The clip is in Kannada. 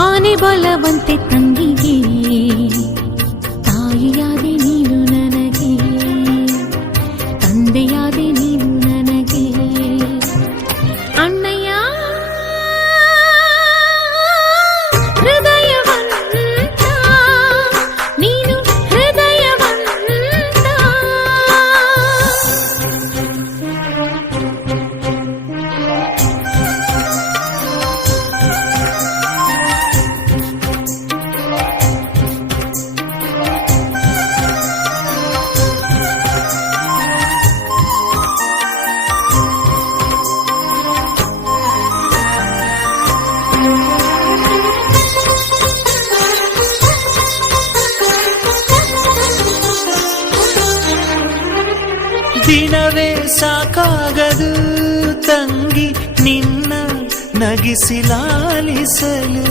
ಆನೆ ಬಲವಂತೆ ತಂಗಿಗೆ ತಾಯಿಯಾದೆ ನೀನು ನನಗೆ, ತಂದೆಯಾದೆ ನೀನು ನನಗೆ. ಅಣ್ಣಯ್ಯ ಹೃದಯವಂತ ನೀನು ಹೃದಯವಂತ. ದಿನವೇ ಸಾಕಾಗದು ತಂಗಿ ನಿನ್ನ ನಗಿಸಿ ಲಾಲಿಸಲು.